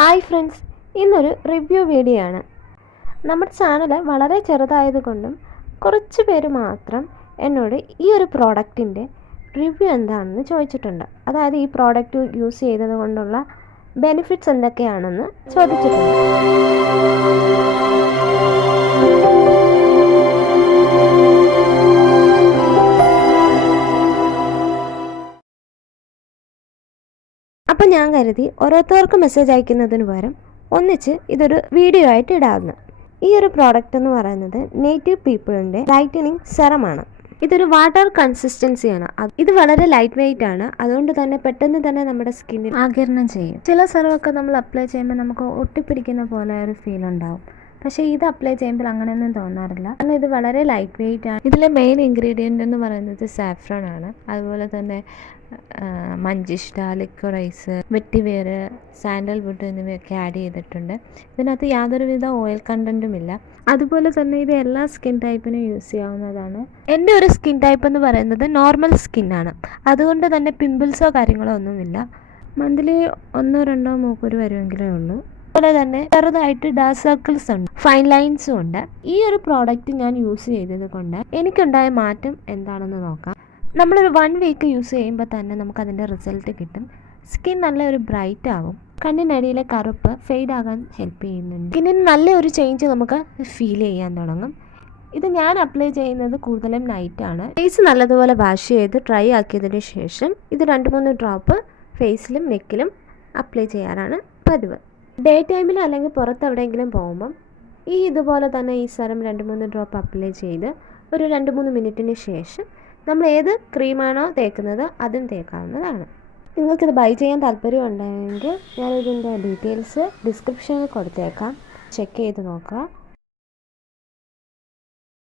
Hi friends, ഇന്നൊരു review video ആണ്. നമ്മുടെ ചാനൽ വളരെ ചെറുതായതുകൊണ്ടും കുറച്ച് പേര് മാത്രം എന്നോട് ഈ ഒരു പ്രോഡക്റ്റിൻ്റെ റിവ്യൂ എന്താണെന്ന് ചോദിച്ചിട്ടുണ്ട്. അതായത് ഈ പ്രോഡക്റ്റ് യൂസ് ചെയ്തത് കൊണ്ടുള്ള ബെനിഫിറ്റ്സ് എന്തൊക്കെയാണെന്ന് ചോദിച്ചിട്ടുണ്ട്. അപ്പം ഞാൻ കരുതി ഓരോരുത്തർക്ക് മെസ്സേജ് അയക്കുന്നതിന് പകരം ഒന്നിച്ച് ഇതൊരു വീഡിയോ ആയിട്ട് ഇടാവുന്ന. ഈ ഒരു പ്രോഡക്റ്റ് എന്ന് പറയുന്നത് നേറ്റീവ് പീപ്പിളിൻ്റെ ലൈറ്റനിങ് സെറമാണ്. ഇതൊരു വാട്ടർ കൺസിസ്റ്റൻസിയാണ്. ഇത് വളരെ ലൈറ്റ് വെയിറ്റ് ആണ്. അതുകൊണ്ട് തന്നെ പെട്ടെന്ന് തന്നെ നമ്മുടെ സ്കിന്നിൽ ആഗിരണം ചെയ്യും. ചില സെറമൊക്കെ നമ്മൾ അപ്ലൈ ചെയ്യുമ്പോൾ നമുക്ക് ഒട്ടിപ്പിടിക്കുന്ന പോലെ ഒരു ഫീൽ ഉണ്ടാവും. പക്ഷേ ഇത് അപ്ലൈ ചെയ്യുമ്പോൾ അങ്ങനെയൊന്നും തോന്നാറില്ല. കാരണം ഇത് വളരെ ലൈറ്റ് വെയിറ്റ് ആണ്. ഇതിലെ മെയിൻ ഇൻഗ്രീഡിയൻ്റ് എന്ന് പറയുന്നത് സാഫ്രോൺ ആണ്. അതുപോലെ തന്നെ മഞ്ചിഷ്ട, ലിക്വറൈസ്, വെറ്റിവേർ, സാൻഡൽവുഡ് എന്നിവയൊക്കെ ആഡ് ചെയ്തിട്ടുണ്ട്. ഇതിനകത്ത് യാതൊരുവിധ ഓയിൽ കണ്ടൻറ്റും ഇല്ല. അതുപോലെ തന്നെ ഇത് എല്ലാ സ്കിൻ ടൈപ്പിനും യൂസ് ചെയ്യാവുന്നതാണ്. എൻ്റെ ഒരു സ്കിൻ ടൈപ്പ് എന്ന് പറയുന്നത് നോർമൽ സ്കിന്നാണ്. അതുകൊണ്ട് തന്നെ പിമ്പിൾസോ കാര്യങ്ങളോ ഒന്നുമില്ല. മന്ത്ലി 1-2 മൂക്കുരു വരുമെങ്കിലേ ഉള്ളൂ. അതുപോലെ തന്നെ ചെറുതായിട്ട് ഡാർക്ക് സർക്കിൾസ് ഉണ്ട്, ഫൈൻ ലൈൻസും ഉണ്ട്. ഈ ഒരു പ്രോഡക്റ്റ് ഞാൻ യൂസ് ചെയ്തത് കൊണ്ട് എനിക്കുണ്ടായ മാറ്റം എന്താണെന്ന് നോക്കാം. നമ്മളൊരു 1 വീക്ക് യൂസ് ചെയ്യുമ്പോൾ തന്നെ നമുക്കതിൻ്റെ റിസൾട്ട് കിട്ടും. സ്കിൻ നല്ലൊരു ബ്രൈറ്റ് ആവും. കണ്ണിനടിയിലെ കറുപ്പ് ഫെയ്ഡ് ആകാൻ ഹെൽപ്പ് ചെയ്യുന്നുണ്ട്. സ്കിന്നിന് നല്ലൊരു ചേഞ്ച് നമുക്ക് ഫീൽ ചെയ്യാൻ തുടങ്ങും. ഇത് ഞാൻ അപ്ലൈ ചെയ്യുന്നത് കൂടുതലും നൈറ്റാണ്. ഫേസ് നല്ലതുപോലെ വാഷ് ചെയ്ത് ഡ്രൈ ആക്കിയതിന് ശേഷം ഇത് 2-3 ഡ്രോപ്പ് ഫേസിലും നെക്കിലും അപ്ലൈ ചെയ്യാറാണ് പതിവ്. ഡേ ടൈമിൽ അല്ലെങ്കിൽ പുറത്ത് എവിടെയെങ്കിലും പോകുമ്പം ഇതുപോലെ തന്നെ ഈ സെറം 2-3 ഡ്രോപ്പ് അപ്ലൈ ചെയ്ത് ഒരു 2-3 മിനിറ്റിന് ശേഷം നമ്മൾ ഏത് ക്രീമാണോ തേക്കുന്നത് അതും തേക്കാവുന്നതാണ്. നിങ്ങൾക്കിത് ബൈ ചെയ്യാൻ താല്പര്യം ഉണ്ടെങ്കിൽ ഞാനിതിൻ്റെ ഡീറ്റെയിൽസ് ഡിസ്ക്രിപ്ഷനിൽ കൊടുത്തേക്കാം. ചെക്ക് ചെയ്ത് നോക്കുക.